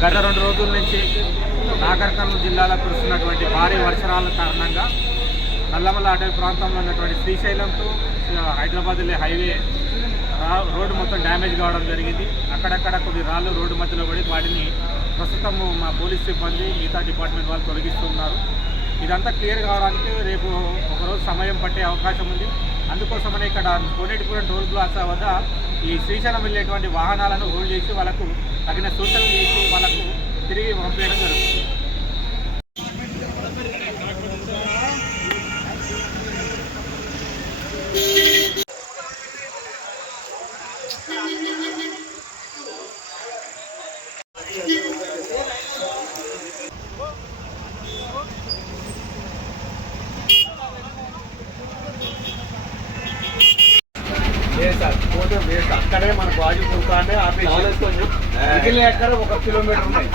గత రెండు రోజుల నుంచి నాగర్ కర్నూలు జిల్లాలో కురుస్తున్నటువంటి భారీ వర్షాల కారణంగా నల్లమల్ల అటవీ ప్రాంతంలో ఉన్నటువంటి శ్రీశైలంతో హైదరాబాద్ హైవే రా- రోడ్డు మొత్తం డ్యామేజ్ కావడం జరిగింది. అక్కడక్కడ కొన్ని రాళ్ళు రోడ్డు మధ్యలో పడి వాటిని ప్రస్తుతం మా పోలీస్ సిబ్బంది మిగతా డిపార్ట్మెంట్ వాళ్ళు తొలగిస్తున్నారు. ఇదంతా క్లియర్ కావడానికి రేపు ఒకరోజు సమయం పట్టే అవకాశం ఉంది. అందుకోసమనే ఇక్కడ కోనేటిపురం టోల్ ప్లాజా వద్ద ఈ శ్రీశైలం వెళ్ళేటువంటి వాహనాలను హోల్డ్ చేసి వాళ్ళకు తగిన సూచనలు చేసి వాళ్ళకు తిరిగి పంపించడం జరుగుతుంది Thank you. పోతే వేస్ట్. అక్కడే మన బాజీ పుడతానే ఆపేసి ఎక్కడ ఒక కిలోమీటర్ ఉన్నాయి.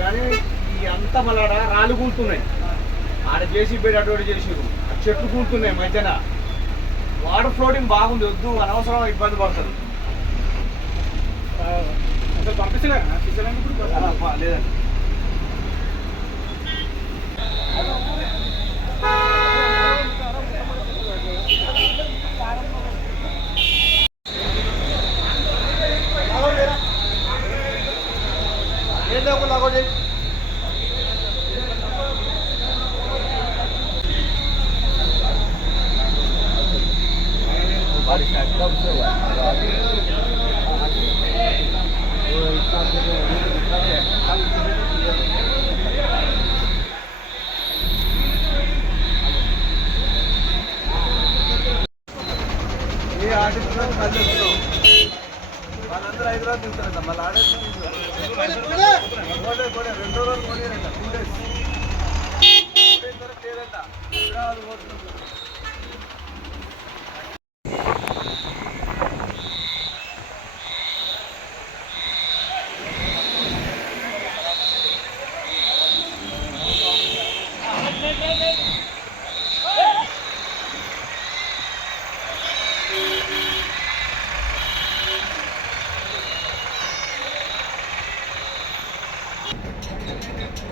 కానీ ఈ అంతా మళ్ళీ ఆడ రాళ్ళు కూలుతున్నాయి. ఆడ చేసి పెట్టి అటువంటి చేసిరు ఆ చెట్లు కూలుతున్నాయి మధ్యన. వాటర్ ఫ్లోటింగ్ బాగుంది. వద్దు అనవసరం ఇబ్బంది పడుతుంది ఆ, 사과지. 말이 잘 ये आठ साल వాళ్ళందరూ హైదరాబాద్ తింటారంట మళ్ళీ ఆడే పోలే రెండు రోజులు పోలేరంట టూ డేస్ టూ డేస్ వరకు లేదంట హైదరాబాద్ పోతున్నాం.